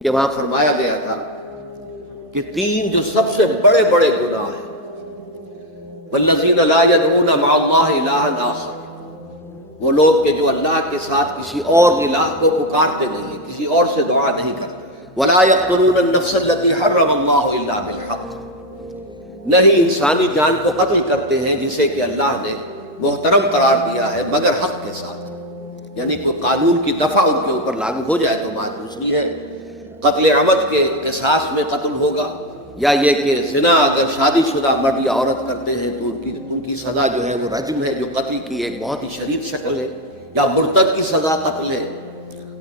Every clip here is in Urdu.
کہ وہاں فرمایا گیا تھا کہ تین جو سب سے بڑے بڑے گناہ ہیں، والذین لا يدعون مع اللہ الہا آخر، وہ لوگ کہ جو اللہ کے ساتھ کسی اور الہ کو پکارتے نہیں ہیں، کسی اور سے دعا نہیں کرتے، ولا يقتلون النفس التي حرم اللہ الا بالحق، نہیں انسانی جان کو قتل کرتے ہیں جسے کہ اللہ نے محترم قرار دیا ہے مگر حق کے ساتھ، یعنی کوئی قانون کی دفعہ ان کے اوپر لاگو ہو جائے تو بات دوسری ہے، قتل عمد کے قصاص میں قتل ہوگا، یا یہ کہ زنا اگر شادی شدہ مرد یا عورت کرتے ہیں تو ان کی سزا جو ہے وہ رجم ہے، جو قتل کی ایک بہت ہی شدید شکل ہے، یا مرتد کی سزا قتل ہے،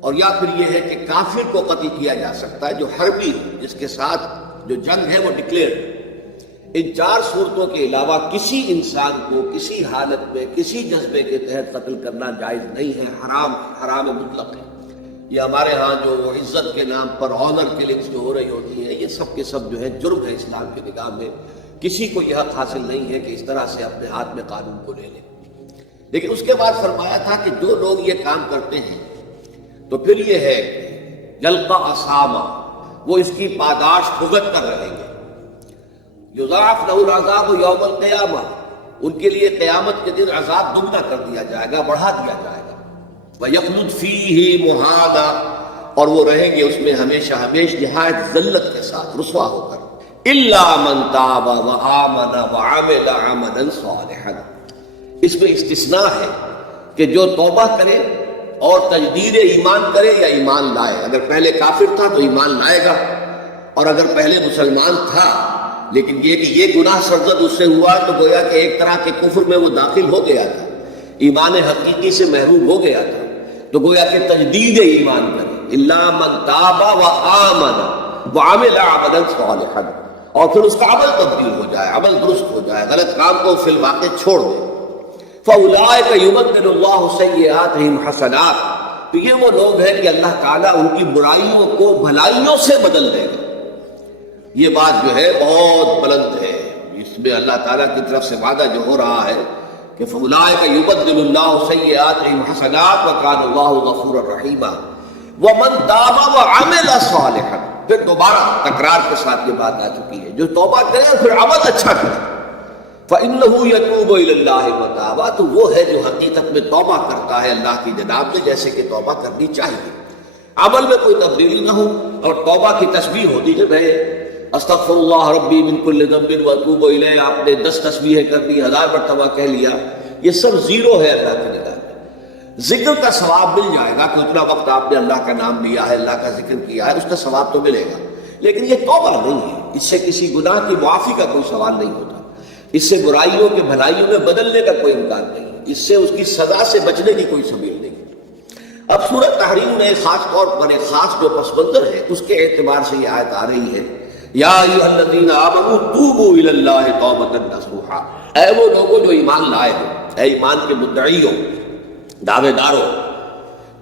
اور یا پھر یہ ہے کہ کافر کو قتل کیا جا سکتا ہے جو حربی ہے، جس کے ساتھ جو جنگ ہے وہ ڈکلیئر۔ ان چار صورتوں کے علاوہ کسی انسان کو کسی حالت میں کسی جذبے کے تحت قتل کرنا جائز نہیں ہے، حرام مطلق ہے۔ یہ ہمارے ہاں جو عزت کے نام پر آنر کلنگز جو ہو رہی ہوتی ہیں، یہ سب کے سب جو ہے جرم ہے اسلام کی نگاہ میں، کسی کو یہ حق حاصل نہیں ہے کہ اس طرح سے اپنے ہاتھ میں قانون کو لے لے۔ لیکن اس کے بعد فرمایا تھا کہ جو لوگ یہ کام کرتے ہیں تو پھر یہ ہے یلقا اسامہ، وہ اس کی پاداش بھگت کر رہیں گے، یضاعف لہ العذاب یوم القیامہ، ان کے لیے قیامت کے دن عذاب دگنا کر دیا جائے گا، بڑھا دیا جائے گا، وَيَخْلُدْ فِيهِ مُحَادًا، اور وہ رہیں گے اس میں ہمیشہ ہمیش نہایت ذلت کے ساتھ رسوا ہو کر، إِلَّا مَنْ تَابَ وَآمَنَ وَعَمِلَ عَمَلًا صَالِحًا، اس میں استثناء ہے کہ جو توبہ کرے اور تجدید ایمان کرے یا ایمان لائے، اگر پہلے کافر تھا تو ایمان لائے گا، اور اگر پہلے مسلمان تھا لیکن یہ کہ یہ گناہ سرزد اس سے ہوا تو گویا کہ ایک طرح کے کفر میں وہ داخل ہو گیا تھا، ایمان حقیقی سے محروم ہو گیا تھا، تو گویا کہ تجدید ایمان کرے، الا من تاب وآمن وعمل عملا صالحا، اور پھر اس کا عمل تبدیل ہو جائے، عمل درست ہو جائے، غلط کام کو فی الواقع چھوڑ دے، فاولئک یبدل اللہ سیئاتہم حسنات، تو یہ وہ لوگ ہیں کہ اللہ تعالیٰ ان کی برائیوں کو بھلائیوں سے بدل دے گا۔ یہ بات جو ہے بہت بلند ہے، اس میں اللہ تعالیٰ کی طرف سے وعدہ جو ہو رہا ہے کہ فَأُولَٰئِکَ يُبَدِّلُ اللَّهُ سَیِّئَاتِہِمْ حَسَنَاتٍ وَکَانَ اللَّهُ غَفُورًا رَحِیمًا وَمَن تَابَ وَعَمِلَ صَالِحًا، پھر دوبارہ تکرار کے ساتھ یہ بات آ چکی ہے، جو توبہ کرے پھر عمل اچھا کرے، فَإِنَّهُ يَتُوبُ إِلَى اللَّهِ مَتَابًا، تو وہ ہے جو حقیقت میں توبہ کرتا ہے اللہ کی جناب میں جیسے کہ توبہ کرنی چاہیے، عمل میں کوئی تبدیلی نہ ہو، اور توبہ کی تسبیح ہوتی ہے بھائی استغفر اللہ ربی من کل ذنب واتوب الیہ، آپ نے 10 تسبیحیں کر دی، 1000 مرتبہ کہہ لیا، یہ سب زیرو ہے اللہ کی نگاہ میں۔ ذکر کا ثواب مل جائے گا کہ اتنا وقت آپ نے اللہ کا نام لیا ہے، اللہ کا ذکر کیا ہے، اس کا ثواب تو ملے گا، لیکن یہ توبہ نہیں ہے، اس سے کسی گناہ کی معافی کا کوئی سوال نہیں ہوتا، اس سے برائیوں کے بھلائیوں میں بدلنے کا کوئی امکان نہیں ہے، اس سے اس کی سزا سے بچنے کی کوئی سبیل نہیں ہے۔ اب سورۃ تحریم میں خاص طور پر ایک خاص جو پس منظر ہے اس کے اعتبار سے یہ آیت آ رہی ہے، یا ایھا الذین آمنوا توبوا الی اللہ توبۃ نصوحا، اے وہ لوگوں جو ایمان لائے ہو، اے ایمان کے مدعیوں، دعوے داروں،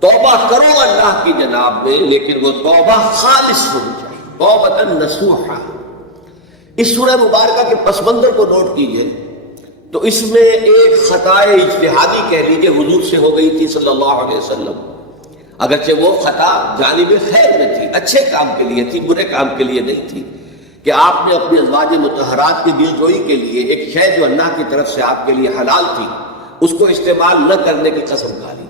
توبہ کرو اللہ کی جناب میں، لیکن وہ توبہ خالص ہونی چاہیے، توبۃ نصوحا۔ اس سورہ مبارکہ کے پس منظر کو نوٹ کیجئے تو اس میں ایک خطائے اجتہادی کہہ لیجیے حضور سے ہو گئی تھی صلی اللہ علیہ وسلم، اگرچہ وہ خطا جانب خیر میں تھی، اچھے کام کے لیے تھی، برے کام کے لیے نہیں تھی، کہ آپ نے اپنے ازواج مطہرات کی دلجوئی کے لیے ایک شے جو اللہ کی طرف سے آپ کے لیے حلال تھی اس کو استعمال نہ کرنے کی قسم کھا لی،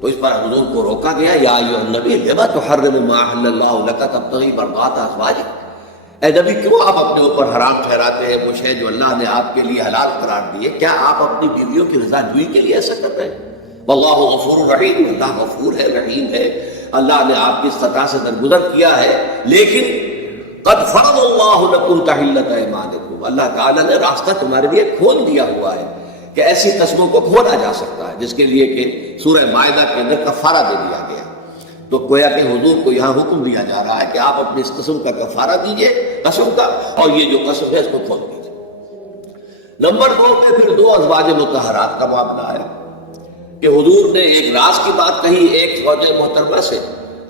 تو اس پر حضور کو روکا گیا، یا ایھا النبی لما تحرم ما احل اللہ لک تبتغی مرضات ازواجک، اے نبی کیوں آپ اپنے اوپر حرام ٹھہراتے ہیں وہ شے جو اللہ نے آپ کے لیے حلال قرار دی ہے، کیا آپ اپنی بیویوں کی رضا جوئی کے لیے ایسا کر رہے ہیں؟ واللہ غفور رحیم، اللہ غفور ہے، رحیم ہے، اللہ نے آپ کی اس خطا سے درگزر کیا ہے، لیکن قد فرض اللہ لکم تحلۃ ایمانکم، اللہ تعالیٰ نے راستہ تمہارے لیے کھول دیا ہوا ہے کہ ایسی قسموں کو کھولا جا سکتا ہے، جس کے لیے کہ سورہ مائدہ کے اندر کفارہ دے دیا گیا، تو گویا کہ حضور کو یہاں حکم دیا جا رہا ہے کہ آپ اپنی اس قسم کا کفارہ دیجئے، قسم کا، اور یہ جو قسم ہے اس کو کھول دیجئے۔ نمبر 2 پہ پھر 2 ازواج مطہرات کا معاملہ ہے کہ حضور نے ایک راز کی بات کہی ایک زوجہ محترمہ سے،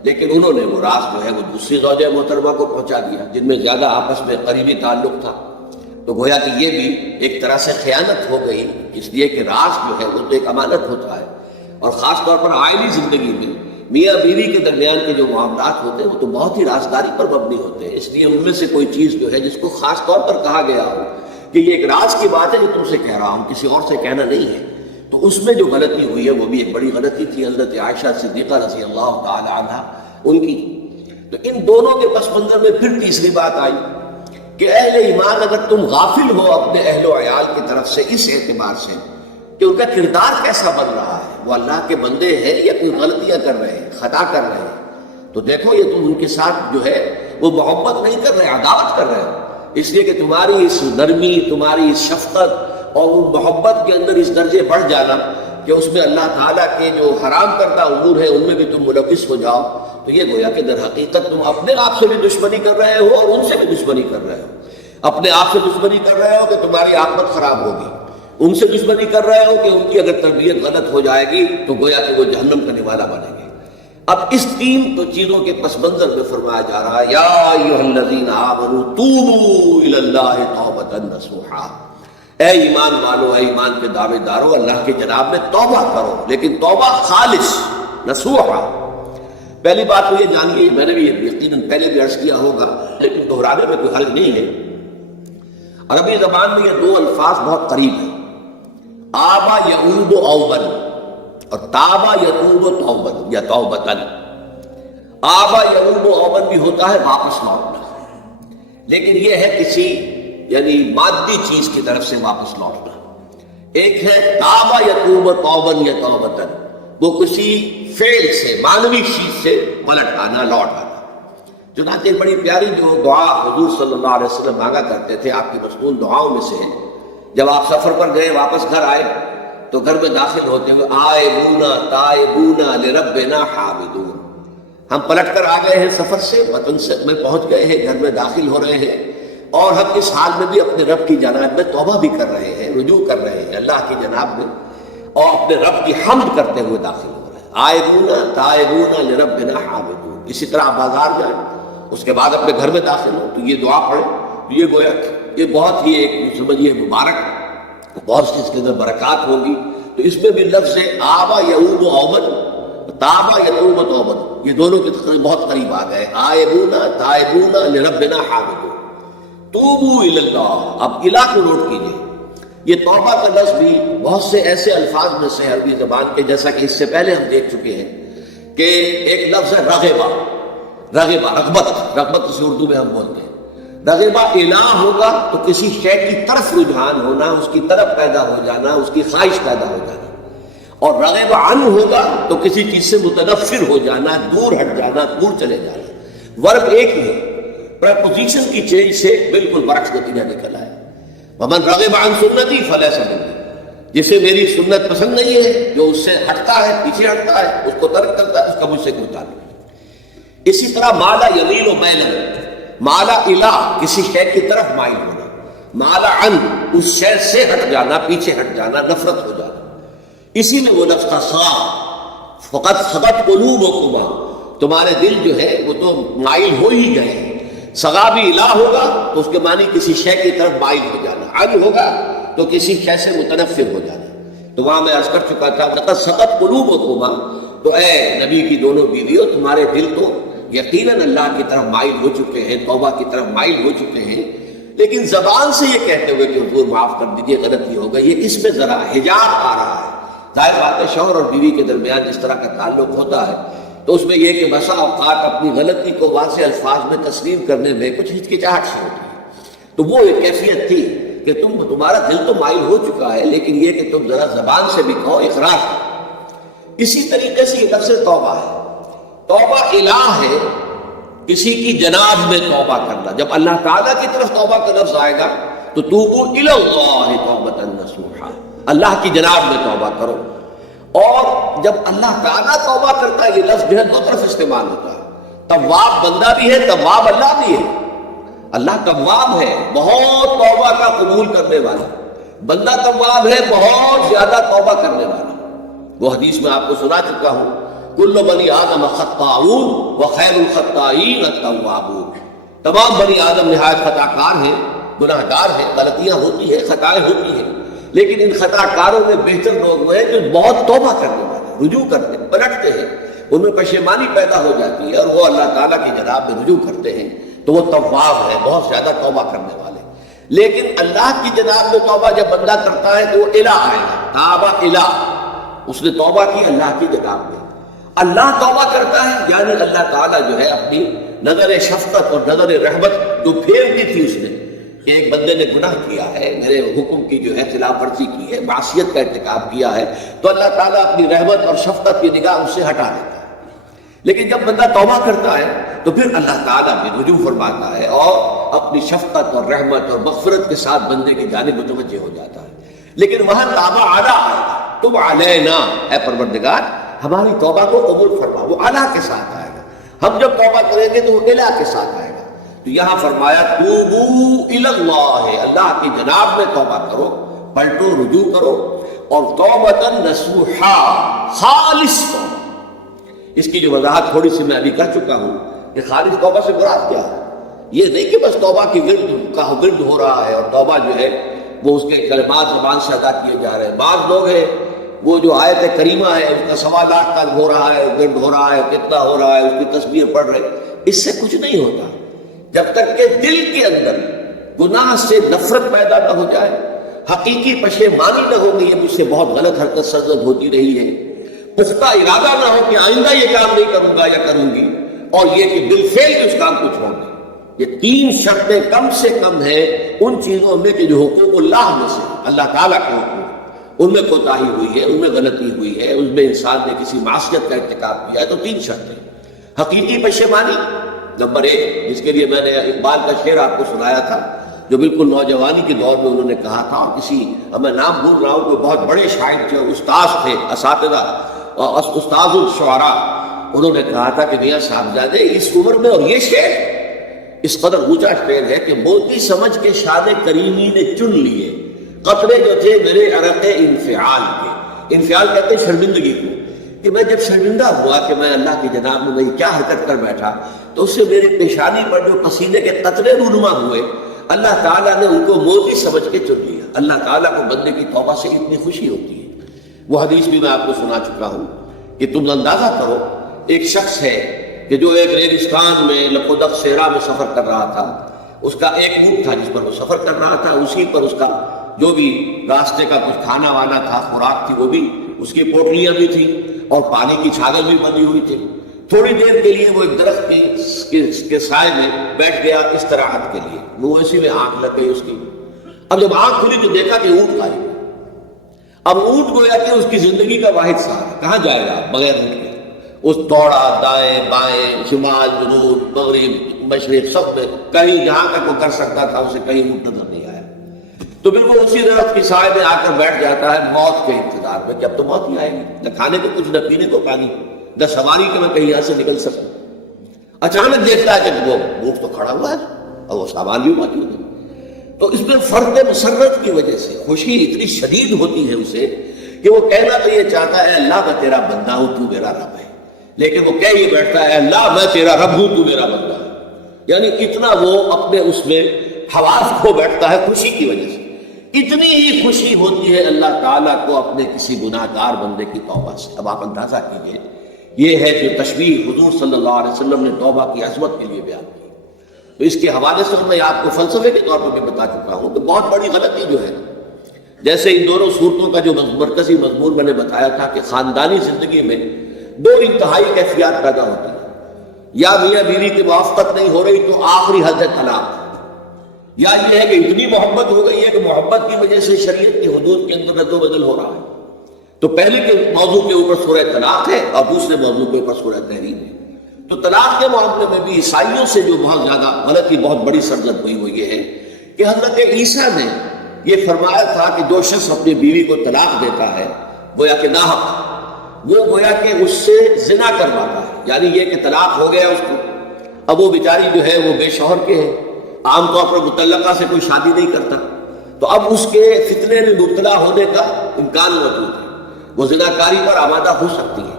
لیکن انہوں نے وہ راز جو ہے وہ دوسری زوجہ محترمہ کو پہنچا دیا جن میں زیادہ آپس میں قریبی تعلق تھا، تو گویا کہ یہ بھی ایک طرح سے خیانت ہو گئی، اس لیے کہ راز جو ہے وہ تو ایک امانت ہوتا ہے، اور خاص طور پر آئلی زندگی میں میاں بیوی کے درمیان کے جو معاملات ہوتے ہیں وہ تو بہت ہی رازداری پر مبنی ہوتے ہیں، اس لیے ان میں سے کوئی چیز جو ہے جس کو خاص طور پر کہا گیا ہو کہ یہ ایک راز کی بات ہے جو تم سے کہہ رہا ہوں، کسی اور سے کہنا نہیں ہے، تو اس میں جو غلطی ہوئی ہے وہ بھی ایک بڑی غلطی تھی حضرت عائشہ صدیقہ رضی اللہ تعالی عنہ ان کی۔ تو ان دونوں کے پس منظر میں پھر تیسری بات آئی کہ اہل ایمان اگر تم غافل ہو اپنے اہل و عیال کی طرف سے اس اعتبار سے کہ ان کا کردار کیسا بن رہا ہے، وہ اللہ کے بندے ہیں یا کوئی غلطیاں کر رہے ہیں، خطا کر رہے ہیں، تو دیکھو یہ تم ان کے ساتھ جو ہے وہ محبت نہیں کر رہے، عداوت کر رہے ہو، اس لیے کہ تمہاری اس نرمی، تمہاری اس شفقت اور ان محبت کے اندر اس درجے بڑھ جانا کہ اس میں اللہ تعالیٰ کے جو حرام کردہ امور ہیں ان میں بھی تم ملوث ہو جاؤ، تو یہ گویا کہ در حقیقت تم اپنے آپ سے بھی دشمنی کر رہے ہو اور ان سے بھی دشمنی کر رہے ہو۔ اپنے آپ سے دشمنی کر رہے ہو کہ تمہاری عاقبت خراب ہوگی، ان سے دشمنی کر رہے ہو کہ ان کی اگر تربیت غلط ہو جائے گی تو گویا کہ وہ جہنم کا نوالا بنیں گے۔ اب اس تین تو چیزوں کے پس منظر میں فرمایا جا رہا ہے یا ایھا الذین آمنوا توبوا الی اللہ توبۃ نصوحا، اے ایمان والو، اے ایمان کے دعوے دارو، اللہ کے جناب میں توبہ کرو، لیکن توبہ خالص نصوحا۔ پہلی بات تو یہ جانیے، میں نے بھی یقیناً پہلے بھی عرض کیا ہوگا لیکن دہرانے میں کوئی حرج نہیں ہے، عربی زبان میں یہ دو الفاظ بہت قریب ہیں، آبا یعوب اوبن اور تابا یتوب توبن یا توبتن۔ آبا یعوب اوبن بھی ہوتا ہے واپس لوٹنا، لیکن یہ ہے کسی یعنی مادی چیز کی طرف سے واپس لوٹنا۔ ایک ہے تابا یتوب توبن یا توبتن، وہ کسی فعل سے، معنوی چیز سے پلٹ آنا، لوٹ آنا۔ چنانچہ ایک بڑی پیاری جو دعا حضور صلی اللہ علیہ وسلم مانگا کرتے تھے، آپ کی مصنون دعاؤں میں سے ہے، جب آپ سفر پر گئے واپس گھر آئے تو گھر میں داخل ہوتے ہوئے آئبونا تائبونا لربنا حامدون، ہم پلٹ کر آ گئے ہیں سفر سے، وطن سے میں پہنچ گئے ہیں، گھر میں داخل ہو رہے ہیں اور ہم اس حال میں بھی اپنے رب کی جناب میں توبہ بھی کر رہے ہیں، رجوع کر رہے ہیں اللہ کی جناب میں اور اپنے رب کی حمد کرتے ہوئے داخل ہو رہے ہیں۔ آئبونا تائبونا لربنا حامدون۔ اسی طرح آپ بازار جائیں، اس کے بعد اپنے گھر میں داخل ہو تو یہ دعا پڑھیں، تو یہ گویا یہ بہت ہی ایک سمجھیے مبارک، بہت سی اس کے اندر برکات ہوگی۔ تو اس میں بھی لفظ ہے آبا یعوب اوبن، تابا یتوب توبن، یہ دونوں کے بہت قریب آ گئے، آئبونا تائبونا لربنا حامدون، توبو الی اللہ۔ اب الہ کو نوٹ کیجیے، یہ توبہ کا لفظ بھی بہت سے ایسے الفاظ میں سے عربی زبان کے، جیسا کہ اس سے پہلے ہم دیکھ چکے ہیں کہ ایک لفظ ہے رغبہ، رغبہ رغبت اسے اردو میں ہم بولتے ہیں۔ رغبہ الہ ہوگا تو کسی شے کی طرف رجحان ہونا، اس کی طرف پیدا ہو جانا، اس کی خواہش پیدا ہو جانا، اور رغبہ عنہ ہوگا تو کسی چیز سے متنفر ہو جانا، دور ہٹ جانا، دور چلے جانا۔ ورب ایک ہی ہے، پریپوزیشن کی چینج سے بالکل برعکس نتیجہ نکل آئے۔ ومن رغب عن سنتی فلیس منی، جسے میری سنت پسند نہیں ہے، جو اس سے ہٹتا ہے، پیچھے ہٹتا ہے، اس کو ترک کرتا ہے، اس کا مجھ سے کوئی تعلق نہیں۔ اسی طرح مالا یمیل و میلا، مالا الہ کسی شے کی طرف مائل ہونا، مالا عن اس شے سے ہٹ جانا، پیچھے ہٹ جانا، نفرت ہو جانا۔ اسی میں وہ لفظ تھا صا، فقط صغت قلوبکما، تمہارے دل جو ہے وہ تو مائل ہو ہی گئے ہیں۔ صغا بھی الہ ہوگا تو اس کے معنی کسی شے کی طرف مائل ہو جانا، عن ہوگا تو کسی شے سے متنفر ہو جانا۔ تو وہاں میں عرض کر چکا تھا لقد صغت قلوبکما، تو اے نبی کی دونوں بیویوں، تمہارے دل تو یقیناً اللہ کی طرف مائل ہو چکے ہیں، توبہ کی طرف مائل ہو چکے ہیں، لیکن زبان سے یہ کہتے ہوئے کہ حضور معاف کر دیجئے غلطی ہو گئی، یہ اس میں ذرا حجاب آ رہا ہے۔ ظاہر بات ہے شوہر اور بیوی کے درمیان جس طرح کا تعلق ہوتا ہے تو اس میں یہ کہ بسا اوقات اپنی غلطی کو واضح الفاظ میں تسلیم کرنے میں کچھ ہچکچاہٹ سی ہوتی ہے۔ تو وہ ایک کیفیت تھی کہ تمہارا دل تو مائل ہو چکا ہے، لیکن یہ کہ تم ذرا زبان سے بھی کہو، اقرار کرو۔ اسی طریقے سے یہ لفظ توبہ ہے، توبہ الہ ہے، کسی کی جناب میں توبہ کرنا۔ جب اللہ تعالیٰ کی طرف توبہ کا لفظ آئے گا تو توبوا الی اللہ توبۃ نصوحا، اللہ کی جناب میں توبہ کرو۔ اور جب اللہ تعالیٰ توبہ کرتا ہے، یہ لفظ جو ہے دو طرف استعمال ہوتا ہے، تواب بندہ بھی ہے، تواب اللہ بھی ہے۔ اللہ تواب ہے، بہت توبہ کا قبول کرنے والا، بندہ تواب ہے، بہت زیادہ توبہ کرنے والا۔ وہ حدیث میں آپ کو سنا چکا ہوں، کل بنی آدم خطاؤون وخیر الخطائین التوابون، تمام بنی آدم نہایت خطا کار ہیں، گناہ گار ہیں، غلطیاں ہوتی ہیں، خطائیں ہوتی ہیں، لیکن ان خطا کاروں میں بہتر لوگ وہ ہیں جو بہت توبہ کرنے والے، رجوع کرتے ہیں، پلٹتے ہیں، ان میں پشیمانی پیدا ہو جاتی ہے اور وہ اللہ تعالیٰ کی جناب میں رجوع کرتے ہیں تو وہ تواب ہے، بہت زیادہ توبہ کرنے والے۔ لیکن اللہ کی جناب میں توبہ جب بندہ کرتا ہے تو وہ الہ آئے گا، تابہ الہ، اس نے توبہ کی اللہ کی جناب میں۔ اللہ توبہ کرتا ہے یعنی اللہ تعالیٰ جو ہے اپنی نظر شفقت اور نظر رحمت جو پھیر دی تھی اس نے کہ ایک بندے نے گناہ کیا ہے، میرے حکم کی جو ہے خلاف ورزی کی ہے، معصیت کا ارتکاب کیا ہے، تو اللہ تعالیٰ اپنی رحمت اور شفقت کی نگاہ اس سے ہٹا دیتا ہے۔ لیکن جب بندہ توبہ کرتا ہے تو پھر اللہ تعالیٰ بھی رجوع فرماتا ہے اور اپنی شفقت اور رحمت اور مغفرت کے ساتھ بندے کی جانب متوجہ ہو جاتا ہے۔ لیکن وہاں توبہ اعلیٰ آئے گا، تب علینا، اے پروردگار ہماری توبہ کو قبول فرما، وہ اعلیٰ کے ساتھ آئے گا۔ ہم جب توبہ کریں گے تو وہ الہ کے ساتھ آئے گا۔ تو یہاں فرمایا توبو الی اللہ، اللہ کی جناب میں توبہ کرو، پلٹو، رجوع کرو، اور توبۃ نصوحا، خالص توبہ۔ اس کی جو وضاحت تھوڑی سی میں ابھی کر چکا ہوں کہ خالص توبہ سے مراد کیا ہے۔ یہ نہیں کہ بس توبہ کی ورد ہو رہا ہے اور توبہ جو ہے وہ اس کے کلمات زبان سے ادا کیے جا رہے ہیں۔ بعض لوگ ہیں وہ جو آیت کریمہ ہے اس کا 1.25 لاکھ کا ہو رہا ہے، ورد ہو رہا ہے، کتنا ہو رہا ہے، اس کی تصویر پڑھ رہے، اس سے کچھ نہیں ہوتا جب تک کہ دل کے اندر گناہ سے نفرت پیدا نہ ہو جائے، حقیقی پشیمانی نہ ہو کہ یہ مجھ سے بہت غلط حرکت سرزد ہوتی رہی ہے، پختہ ارادہ نہ ہو کہ آئندہ یہ کام نہیں کروں گا یا کروں گی، اور یہ کہ بالفعل اس کام کو چھوڑ دیں۔ یہ 3 شرطیں کم سے کم ہیں ان چیزوں میں کہ جو حقوق اللہ میں سے، اللہ تعالیٰ کے حقوق، ان میں کوتاہی ہوئی ہے، ان میں غلطی ہوئی ہے، اس میں انسان نے کسی معصیت کا ارتکاب کیا ہے، تو 3 شرطیں۔ حقیقی پشیمانی نمبر 1، جس کے لیے میں نے اقبال کا شعر آپ کو سنایا تھا جو بالکل نوجوانی کے دور میں انہوں نے کہا تھا، اور کسی میں نام بھول رہا ہوں، کوئی بہت بڑے شاعر تھے، استاد تھے، اساتذہ، استاذ الشعراء، انہوں نے کہا تھا کہ میاں صاحبزادے اس عمر میں، اور یہ شعر اس قدر اونچا شعر ہے کہ موتی سمجھ کے شان کریمی نے چن لیے قطرے جو تھے میرے عرق انفعال کے۔ انفعال کہتے ہیں شرمندگی کو، کہ میں جب شرمندہ ہوا کہ میں اللہ کی جناب میں کیا حرکت کر بیٹھا، تو اس سے میری پیشانی پر جو پسینے کے قطرے رونما ہوئے، اللہ تعالیٰ نے ان کو موتی سمجھ کے چن لیا۔ اللہ تعالیٰ کو بندے کی توبہ سے اتنی خوشی ہوتی ہے۔ وہ حدیث بھی میں آپ کو سنا چکا ہوں کہ تم اندازہ کرو، ایک شخص ہے کہ جو ایک ریگستان میں لقودق صحرا میں سفر کر رہا تھا، اس کا ایک اونٹ تھا جس پر وہ سفر کر رہا تھا، اسی پر اس کا جو بھی راستے کا کچھ کھانا وانا تھا، خوراک تھی، وہ بھی اس کی پوٹلیاں بھی تھیں اور پانی کی چھاگل بھی بندی ہوئی تھی۔ تھوڑی دیر کے لیے وہ ایک درخت کے سائے میں بیٹھ گیا استراحت کے لیے، وہ اسی میں آنکھ لگ گئی اس کی۔ اب جب آنکھ کھلی تو دیکھا کہ اونٹ غائب۔ اب اونٹ گویا کہ اس کی زندگی کا واحد سہارا، کہاں جائے گا بغیر اونٹ کے؟ اس دوڑا دائیں بائیں، شمال جنوب مغرب مشرق، سب میں کہیں جہاں تک وہ کر سکتا تھا اسے کہیں اونٹ نظر نہیں آیا۔ تو پھر وہ اسی درخت کی سائے میں آ کر بیٹھ جاتا ہے موت کے انتظار میں کہ اب تو موت ہی آئے گی، نہ کھانے کو کچھ، نہ پینے کو پانی، نہ سواری کہ میں کہیں یہاں سے نکل سکوں۔ اچانک دیکھتا ہے کہ وہ اونٹ تو کھڑا ہوا ہے اور وہ سامان بھی موجود ہے۔ تو اس میں فرد مسرت کی وجہ سے خوشی اتنی شدید ہوتی ہے اسے کہ وہ کہنا تو یہ چاہتا ہے اللہ میں تیرا بندہ ہوں، تو میرا رب ہے، لیکن وہ کہہ یہ بیٹھتا ہے اللہ میں تیرا رب ہوں، تو میرا بندہ ہے۔ یعنی اتنا وہ اپنے اس میں حواس کھو بیٹھتا ہے خوشی کی وجہ سے۔ اتنی ہی خوشی ہوتی ہے اللہ تعالیٰ کو اپنے کسی گناہ گار بندے کی توبہ سے۔ اب آپ اندازہ کیجئے، یہ ہے جو تشبیہ حضور صلی اللہ علیہ وسلم نے توبہ کی عظمت کے لیے بیان کی۔ تو اس کے حوالے سے میں آپ کو فلسفے کے طور پر بھی بتا چکا ہوں کہ بہت بڑی غلطی جو ہے، جیسے ان دونوں صورتوں کا جو مرکزی مضمون میں نے بتایا تھا کہ خاندانی زندگی میں 2 انتہائی کیفیات پیدا ہوتی ہیں، یا میاں بیوی کی موافقت نہیں ہو رہی تو آخری حد ہے طلاق، یا یہ ہے کہ اتنی محبت ہو گئی ہے کہ محبت کی وجہ سے شریعت کی حدود کے اندر رد و بدل ہو رہا ہے۔ تو پہلے کے موضوع کے اوپر سورہ طلاق ہے اور دوسرے موضوع کے اوپر سورہ تحریم ہے۔ تو طلاق کے معاملے میں بھی عیسائیوں سے جو بہت زیادہ غلطی، بہت بڑی سرزد ہوئی، وہ یہ ہے کہ حضرت عیسیٰ نے یہ فرمایا تھا کہ جو شخص اپنی بیوی کو طلاق دیتا ہے گویا کہ ناحق، وہ گویا کہ اس سے زنا کرواتا ہے، یعنی یہ کہ طلاق ہو گیا اس کو، اب وہ بیچاری جو ہے وہ بے شوہر کے ہے، عام طور پر مطلقہ سے کوئی شادی نہیں کرتا، تو اب اس کے فتنے میں مبتلا ہونے کا امکان موجود ہے، وہ زناکاری پر آمادہ ہو سکتی ہے۔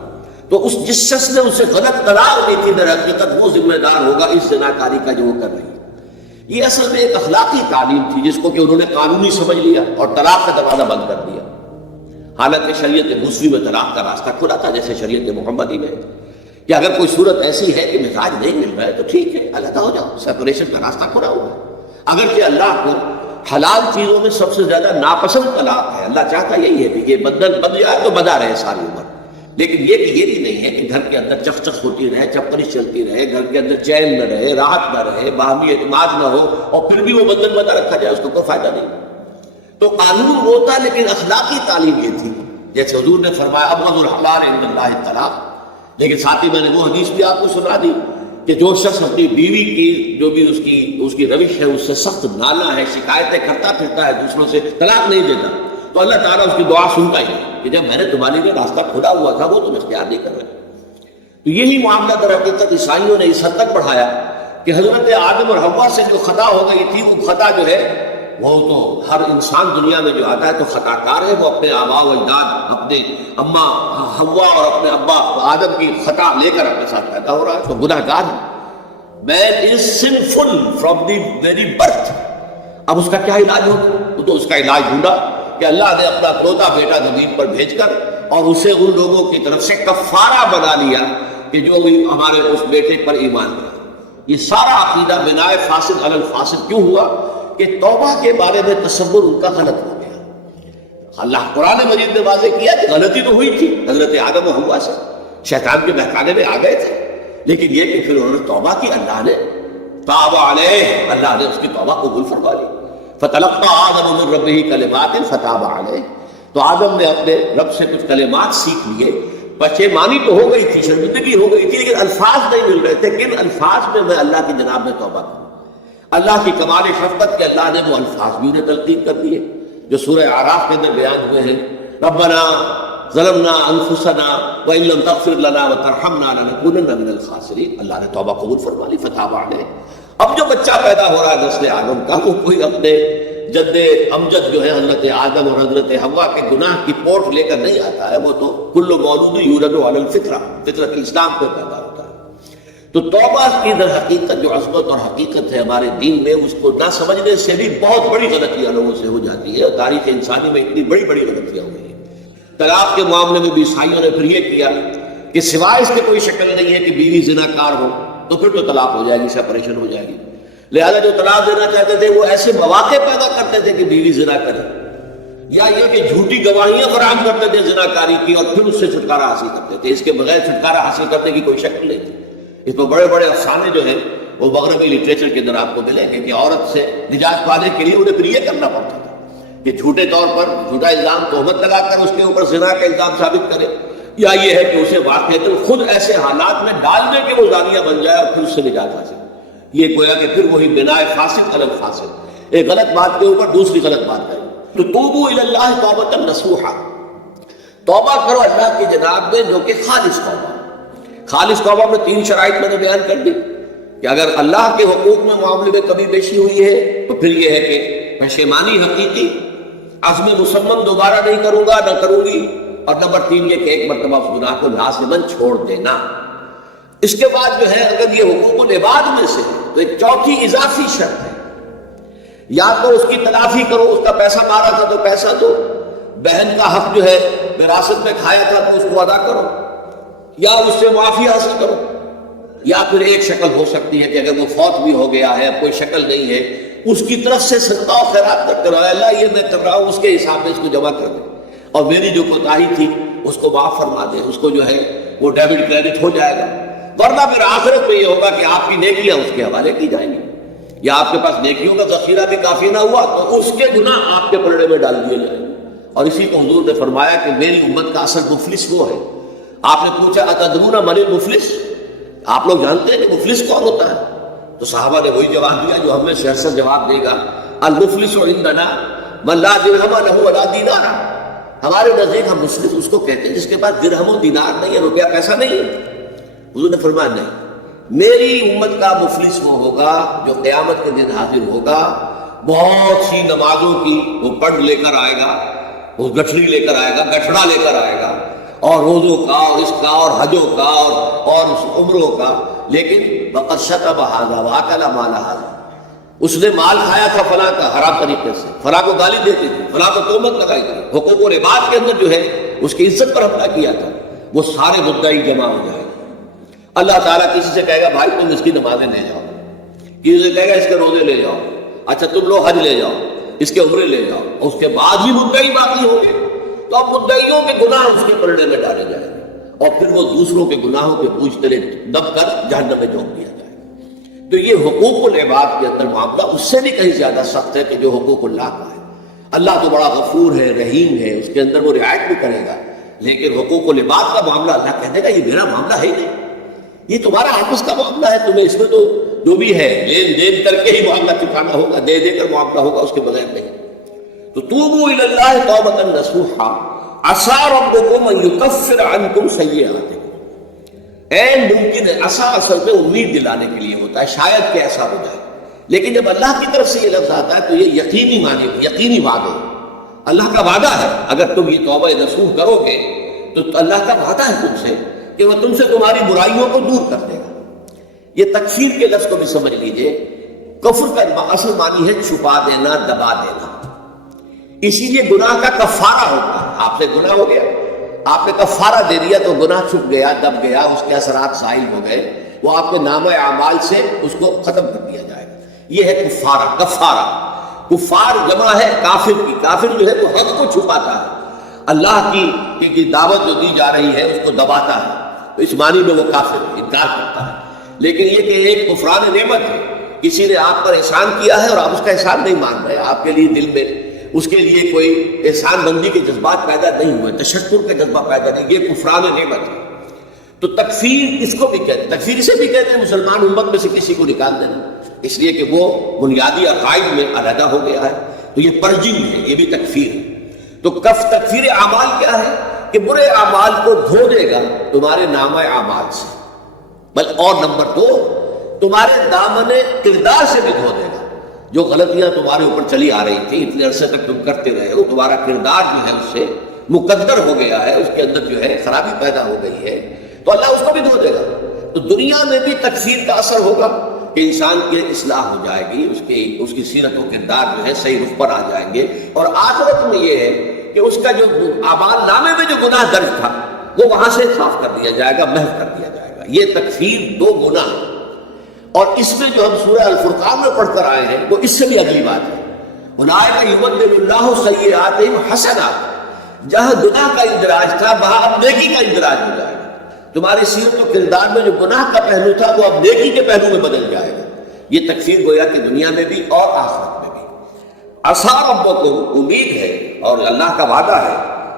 تو جس شخص نے اسے غلط طلاق دی تھی در حقیقت وہ ذمہ دار ہوگا اس زناکاری کا جو وہ کر رہی ہے۔ یہ اصل میں ایک اخلاقی تعلیم تھی جس کو کہ انہوں نے قانونی سمجھ لیا اور طلاق کا دروازہ بند کر دیا، حالانکہ شریعت موسوی میں طلاق کا راستہ کھلا تھا جیسے شریعت محمدی میں۔ کہ اگر کوئی صورت ایسی ہے کہ مزاج نہیں مل رہا ہے تو ٹھیک ہے، علیحدہ ہو جاؤ، سیپریشن کا راستہ کھلا ہوا ہے۔ اگرچہ اللہ کو حلال چیزوں میں سب سے زیادہ ناپسند طلاق ہے، اللہ چاہتا یہی ہے کہ یہ بندن بن جائے تو بدا رہے ساری عمر، لیکن یہ کہ یہ بھی نہیں ہے کہ گھر کے اندر چف چف ہوتی رہے، چپکرش چلتی رہے، گھر کے اندر چین نہ رہے، راحت نہ رہے، باہمی اعتماد نہ ہو، اور پھر بھی وہ بندن بنا رکھا جائے، اس کو کوئی فائدہ نہیں۔ تو قانون وہ تھا، لیکن اخلاقی تعلیم یہ تھی، جیسے حضور نے فرمایا ابغض الحلال عند اللہ الطلاق، لیکن ساتھ ہی میں نے وہ حدیث بھی آپ کو سنا دی کہ جو شخص اپنی بیوی کی جو بھی اس کی روش ہے اس سے سخت نالا ہے، شکایتیں کرتا پھرتا ہے دوسروں سے، طلاق نہیں دیتا، تو اللہ تعالیٰ اس کی دعا سنتا ہی کہ جب میں نے تمہارے لیے راستہ کھلا ہوا تھا وہ تم اختیار نہیں کر رہے۔ تو یہی معاملہ در حقیقت عیسائیوں نے اس حد تک بڑھایا کہ حضرت آدم اور حوا سے جو خطا ہو گئی تھی، وہ خطا جو ہے وہ تو ہر انسان دنیا میں جو آتا ہے تو خطا کار ہے، وہ اپنے آباء و اجداد، اپنے اماں حوا اور اپنے ابا آدم کی خطا لے کر اپنے ساتھ پیدا ہو رہا ہے، تو گناہ گار ہے۔ Man is sinful from the very birth۔ اب اس کا کیا علاج ہوگا؟ تو اس کا علاج ڈھونڈا کہ اللہ نے اپنا اکلوتا بیٹا زمین پر بھیج کر اور اسے ان لوگوں کی طرف سے کفارہ بنا لیا کہ جو بھی ہمارے اس بیٹے پر ایمان رہا۔ یہ سارا عقیدہ بنائے فاسد علی الفاسد کیوں ہوا؟ کہ توبہ کے بارے میں تصور ان کا غلط ہو گیا۔ اللہ قرآن مجید نے واضح کیا کہ غلطی تو ہوئی تھی حضرت آدم و حوا سے، شیطان کے بہکانے میں آ گئے تھے، لیکن یہ کہ پھر انہوں نے توبہ کی، اللہ نے تاب علیہ، اللہ نے اس کی توبہ قبول فرما لی۔ فتلقى آدم من ربہ کلمات فتاب علیہ، تو آدم نے اپنے رب سے کچھ کلمات سیکھ لیے، پشیمانی تو ہو گئی تھی، شرمندگی ہو گئی تھی، لیکن الفاظ نہیں مل رہے تھے، کن الفاظ میں اللہ کی جناب میں توبہ کروں۔ اللہ کی کمال شفقت کے اللہ نے وہ الفاظ بھی انہیں تلقین کر دیے جو سورہ اعراف کے اندر بیان ہوئے ہیں، ربنا ظلمنا انفسنا وان لم تغفر لنا وترحمنا لنکونن من الخاسرین، اللہ نے توبہ قبول فرما لی، فتاب علیہ۔ اب جو بچہ پیدا ہو رہا ہے نسل آدم کا، وہ کوئی اپنے جد امجد جو ہے حضرت آدم اور حضرت حوا کے گناہ کی پوٹ لے کر نہیں آتا ہے، وہ تو کل مولود یولد علی الفطرہ، فطرت اسلام پہ پیدا ہوتا ہے۔ تو توبہ کی در حقیقت جو عظمت اور حقیقت ہے ہمارے دین میں، اس کو نہ سمجھنے سے بھی بہت بڑی غلطیاں لوگوں سے ہو جاتی ہے، اور تاریخ انسانی میں اتنی بڑی بڑی غلطیاں ہوئی ہیں۔ طلاق کے معاملے میں بھی عیسائیوں نے پھر یہ کیا کہ سوائے اس کے کوئی شکل نہیں ہے کہ بیوی زنا کار ہو تو پھر تو طلاق ہو جائے گی، سیپریشن ہو جائے گی، لہذا جو طلاق دینا چاہتے تھے وہ ایسے مواقع پیدا کرتے تھے کہ بیوی زنا کرے، یا یہ کہ جھوٹی گواہیاں فراہم کرتے تھے زنا کاری کی اور پھر اس سے چھٹکارا حاصل کرتے تھے، اس کے بغیر چھٹکارا حاصل کرنے کی کوئی شکل نہیں تھی۔ اس میں بڑے بڑے افسانے جو ہیں وہ مغربی لٹریچر کے اندر آپ کو ملیں گے کہ عورت سے نجات پانے کے لیے انہیں پھر یہ کرنا پڑتا تھا کہ جھوٹے طور پر جھوٹا الزام تہمت لگا کر اس کے اوپر زنا کا الزام ثابت کرے، یا یہ ہے کہ اسے واقعتاً خود ایسے حالات میں ڈال دے کہ وہ زانیہ بن جائے اور پھر اس سے نجات حاصل۔ یہ گویا کہ پھر وہی بنائے فاسد علی الفاسد، ایک غلط بات کے اوپر دوسری غلط بات ہے۔ تو توبوا الی اللہ توبۃ نصوحا، توبہ کرو اللہ کی جناب میں جو کہ خالص توبہ۔ خالص توبہ میں تین شرائط میں نے بیان کر دی کہ اگر اللہ کے حقوق میں معاملے میں کمی بیشی ہوئی ہے تو پھر یہ ہے کہ پشیمانی حقیقی، عزم مصمم دوبارہ نہیں کروں گا، نہ کروں گی، اور نمبر تین یہ کہ ایک مرتبہ اس گناہ کو لازماً چھوڑ دینا۔ اس کے بعد جو ہے اگر یہ حقوق العباد میں سے تو ایک چوتھی اضافی شرط ہے، یا تو اس کی تلافی کرو، اس کا پیسہ مارا تھا تو پیسہ دو، بہن کا حق جو ہے وراثت میں کھایا تھا تو اس کو ادا کرو، یا اس سے معافی حاصل کرو، یا پھر ایک شکل ہو سکتی ہے کہ اگر وہ فوت بھی ہو گیا ہے، کوئی شکل نہیں ہے، اس کی طرف سے صدقہ و خیرات کرتے رہو، اللہ یہ میں کر رہا ہوں اس کے حساب میں اس کو جمع کر دے، اور میری جو کوتاہی تھی اس کو معاف فرما دے، اس کو جو ہے وہ ڈیبٹ کریڈٹ ہو جائے گا، ورنہ پھر آخرت میں یہ ہوگا کہ آپ کی نیکیاں اس کے حوالے کی جائیں گی، یا آپ کے پاس نیکیوں کا ذخیرہ بھی کافی نہ ہوا تو اس کے گناہ آپ کے پلڑے میں ڈال دیے جائیں گے۔ اور اسی کو حضور نے فرمایا کہ میری امت کا اصل مفلس وہ ہے۔ آپ نے پوچھا اتدرون من المفلس، آپ لوگ جانتے ہیں کہ مفلس کون ہوتا ہے؟ تو صحابہ نے وہی جواب دیا جو ہم میں سے اکثر جواب دے گا، المفلس عندنا من لا درہم له ولا دینار، ہمارے نزدیک ہم مفلس اس کو کہتے ہیں جس کے پاس درہم و دینار نہیں ہے، روپیہ پیسہ نہیں ہے۔ حضور نے فرمایا نہیں، میری امت کا مفلس وہ ہوگا جو قیامت کے دن حاضر ہوگا، بہت سی نمازوں کی وہ پڑھ لے کر آئے گا، وہ گٹھڑی لے کر آئے گا، گٹھڑا لے کر آئے گا، اور روزوں کا اور اس کا اور حجوں کا اور عمروں کا، لیکن وقد شتم ھذا واکل مال ھذا، اس نے مال کھایا تھا فلاں کا حرام طریقے سے، فلاں کو گالی دیتی تھی، فلاں کو تہمت لگائی تھی، حقوق العباد کے اندر جو ہے اس کی عزت پر حملہ کیا تھا، وہ سارے مدعی جمع ہو جائے گا۔ اللہ تعالیٰ کسی سے کہے گا بھائی تم اس کی نمازیں لے جاؤ، کسی سے کہے گا اس کے روزے لے جاؤ، اچھا تم لوگ حج لے جاؤ، اس کے عمرے لے جاؤ، اور اس کے بعد بھی مدعی باقی ہوں گے تو اب مدعیوں کے گناہ اس کے پلڑے میں ڈالے جائیں گے اور پھر وہ دوسروں کے گناہوں کے بوجھ تلے دب کر جہنم میں جھونک دیا جائے گا۔ تو یہ حقوق العباد کے اندر معاملہ اس سے بھی کہیں زیادہ سخت ہے کہ جو حقوق اللہ کا ہے۔ اللہ تو بڑا غفور ہے، رحیم ہے، اس کے اندر وہ رعایت بھی کرے گا، لیکن حقوق العباد کا معاملہ اللہ کہہ دے گا یہ میرا معاملہ ہے ہی نہیں، یہ تمہارا آپس کا معاملہ ہے، تمہیں اس میں تو جو بھی ہے لین دین کر کے ہی معاملہ چکانا ہوگا، دے دے کر معاملہ ہوگا، اس کے بغیر نہیں۔ تو توبوا الی اللہ توبۃ نصوحا عسیٰ ربکم ان یکفر عنکم سیئاتکم۔ این ممکن ہے، عسیٰ اصل میں امید دلانے کے لیے ہوتا ہے، شاید کہ ایسا ہو جائے، لیکن جب اللہ کی طرف سے یہ لفظ آتا ہے تو یہ یقینی معنی، یقینی وعدہ، اللہ کا وعدہ ہے۔ اگر تم یہ توبہ نصوح کرو گے تو اللہ کا وعدہ ہے تم سے کہ وہ تم سے تمہاری برائیوں کو دور کر دے گا۔ یہ تکفیر کے لفظ کو بھی سمجھ لیجئے، کفر کا اصل معنی ہے چھپا دینا، دبا دینا، اسی لیے گناہ کا کفارہ ہوتا ہے۔ آپ سے گناہ ہو گیا، آپ نے کفارہ دے دیا تو گناہ چھپ گیا، دب گیا، اس کے اثرات زائل ہو گئے، وہ آپ کے نامہ اعمال سے اس کو ختم کر دیا جائے گا۔ یہ ہے کفارہ، کفارہ۔ کفار جمع ہے کافر کی، کافر جو ہے وہ حق کو چھپاتا ہے، اللہ کی دعوت جو دی جا رہی ہے اس کو دباتا ہے، تو اس معنی میں وہ کافر انکار کرتا ہے۔ لیکن یہ کہ ایک کفران نعمت ہے، کسی نے آپ پر احسان کیا ہے اور آپ اس کا احسان نہیں مان رہے، آپ کے لیے دل میں اس کے لیے کوئی احسان بندی کے جذبات پیدا نہیں ہوئے، تشکر کا جذبہ پیدا نہیں، یہ کفران نعمت ہے۔ تو تکفیر اس کو بھی کہتے ہیں، تکفیر اسے بھی کہتے ہیں مسلمان امت میں سے کسی کو نکال دینا، اس لیے کہ وہ بنیادی عقائد میں علیحدہ ہو گیا ہے، تو یہ پرجنگ ہے، یہ بھی تکفیر ہے۔ تو تکفیر اعمال کیا ہے کہ برے اعمال کو دھو دے گا تمہارے نامہ اعمال سے، بل اور نمبر 2 تمہارے دامن کردار سے بھی دھو دے گا۔ جو غلطیاں تمہارے اوپر چلی آ رہی تھی، اتنے عرصے تک تم کرتے رہے ہو، تمہارا کردار جو ہے اس سے مقدر ہو گیا ہے، اس کے اندر جو ہے خرابی پیدا ہو گئی ہے، تو اللہ اس کو بھی دھو دے گا۔ تو دنیا میں بھی تکفیر کا اثر ہوگا کہ انسان کی اصلاح ہو جائے گی، اس کی سیرت و کردار جو ہے صحیح رخ پر آ جائیں گے، اور آخرت میں یہ ہے کہ اس کا جو اعمال نامے میں جو گناہ درج تھا وہ وہاں سے صاف کر دیا جائے گا، محو کر دیا جائے گا۔ یہ تکفیر 2 گنا ہے، اور اس میں جو ہم سورہ الفرقان میں پڑھ کر آئے ہیں وہ اس سے بھی اگلی بات ہے، اولئک یبدل اللہ سیئاتہم حسنات۔ جہاں گناہ کا اندراج تھا وہاں اب نیکی کا اندراج ہو جائے گا، تمہاری سیرت و کردار میں جو گناہ کا پہلو تھا وہ اب نیکی کے پہلو میں بدل جائے گا۔ یہ تکفیر گویا کہ دنیا میں بھی اور آخرت میں بھی۔ عسیٰ ربکم، امید ہے اور اللہ کا وعدہ ہے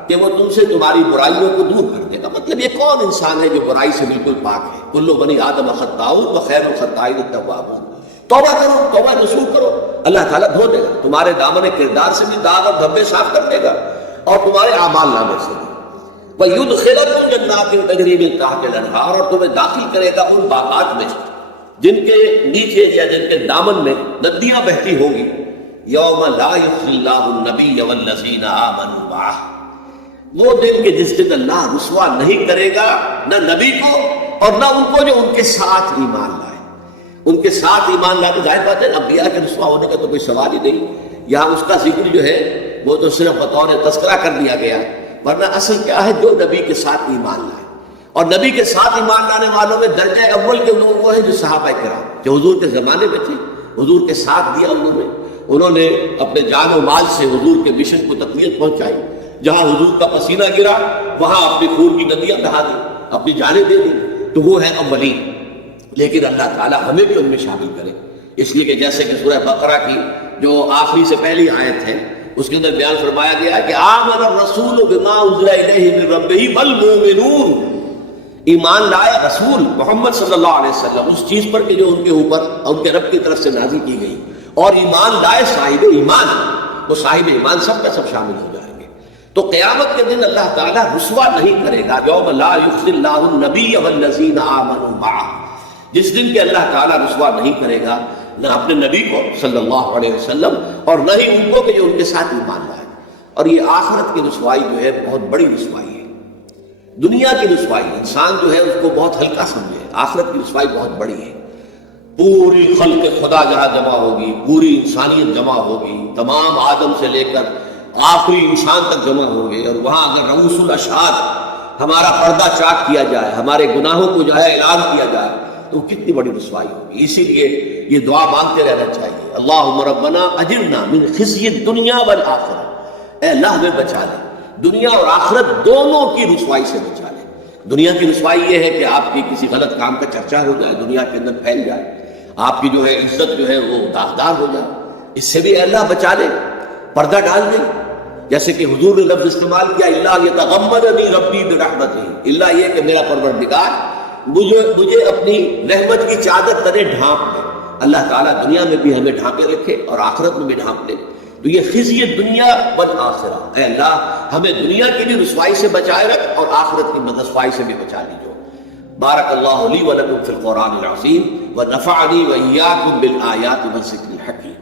کہ وہ تم سے تمہاری برائیوں کو دور کر دے گا۔ مطلب یہ کون انسان ہے جو برائی سے بالکل پاک ہے؟ کل بنی آدم خطاؤون وخیر الخطائین التوابون۔ توبہ کرو، توبہ نصوح کرو، اللہ تعالیٰ دھو دے گا، تمہارے دامن کردار سے بھی داغ اور دھبے صاف کر دے گا، اور تمہارے اعمال نامے سے بھی۔ وَيُدْخِلَكُمْ جَنَّاتٍ تَجْرِی مِن تَحْتِهَا الْأَنْہَارُ، اور تمہیں داخل کرے گا ان باغات میں جن کے نیچے یا جن کے دامن میں ندیاں بہتی ہوں گی۔ یوم لا یخزی اللہ النبی والذین آمنوا معہ، وہ دن کہ جس دن اللہ رسوا نہیں کرے گا نہ نبی کو اور نہ ان کو جو ان کے ساتھ ایمان لائے۔ ان کے ساتھ ایمان لائے تو ظاہر بات ہے انبیاء کے رسوا ہونے کا تو کوئی سوال ہی نہیں، یہاں اس کا ذکر جو ہے وہ تو صرف بطور تذکرہ کر دیا گیا، ورنہ اصل کیا ہے جو نبی کے ساتھ ایمان لائے۔ اور نبی کے ساتھ ایمان لانے والوں میں درجہ اول کے لوگ وہ ہیں جو صحابہ کرام، جو حضور کے زمانے میں تھے، حضور کے ساتھ دیا انہوں نے اپنے جان و مال سے حضور کے مشن کو تقویت پہنچائی، جہاں حضور کا پسینہ گرا وہاں اپنی خون کی ندیاں بہا دی، اپنی جانیں دے دی، تو وہ ہے اولین۔ لیکن اللہ تعالیٰ ہمیں بھی ان میں شامل کرے، اس لیے کہ جیسے کہ سورہ بقرہ کی جو آخری سے پہلی آیت ہے اس کے اندر بیان فرمایا گیا ہے کہ آمن الرسول بما انزل الیہ من ربہ والمؤمنون، ایمان لائے رسول محمد صلی اللہ علیہ وسلم اس چیز پر کہ جو ان کے اوپر اور ان کے رب کی طرف سے نازل کی گئی، اور ایمان لائے صاحب ایمان، وہ صاحب ایمان سب کا سب شامل ہو جائیں گے۔ تو قیامت کے دن اللہ تعالیٰ رسوا نہیں کرے گا، یوم لا یخزی اللہ النبی والذین آمنوا معہ، جس دن کہ اللہ تعالیٰ رسوا نہیں کرے گا نہ اپنے نبی کو صلی اللہ علیہ وسلم اور نہ ہی ان کو کہ جو ان کے ساتھ ایمان لائے۔ اور یہ آخرت کی رسوائی جو ہے بہت بڑی رسوائی ہے، دنیا کی رسوائی انسان جو ہے اس کو بہت ہلکا سمجھے، آخرت کی رسوائی بہت بڑی ہے۔ پوری خلق خدا جہاں جمع ہوگی، پوری انسانیت جمع ہوگی، تمام آدم سے لے کر آخری انسان تک جمع ہوں گے، اور وہاں اگر رؤوس الاشہاد ہمارا پردہ چاک کیا جائے، ہمارے گناہوں کو جو ہے اعلان کیا جائے، تو کتنی بڑی رسوائی ہوگی۔ اسی لیے یہ دعا مانگتے رہنا چاہیے، اللہم ربنا اجرنا من خزی الدنیا والآخرہ، اے اللہ ہمیں بچا لے، دنیا اور آخرت دونوں کی رسوائی سے بچا لے۔ دنیا کی رسوائی یہ ہے کہ آپ کی کسی غلط کام کا چرچا ہو جائے، دنیا کے اندر پھیل جائے، آپ کی جو ہے عزت جو ہے وہ داغدار ہو جائے، اس سے بھی اے اللہ بچا لے، پردہ ڈال دے۔ جیسے کہ حضور نے لفظ استعمال کیا، اللہ یتغمدنی ربی برحمتہ، اللہ یہ کہ میرا پروردگار مجھے اپنی رحمت کی چادر تلے ڈھانپ لے۔ اللہ تعالیٰ دنیا میں بھی ہمیں ڈھانپے رکھے اور آخرت میں بھی ڈھانپ لے۔ تو یہ خزی دنیا والآخرہ، اے اللہ ہمیں دنیا کی بھی رسوائی سے بچائے رکھ اور آخرت کی رسوائی سے بھی بچا لیجو۔ بارک اللہ لی ولکم فی القرآن العظیم ونفعنی وإیاکم بالآیات والذکر الحکیم۔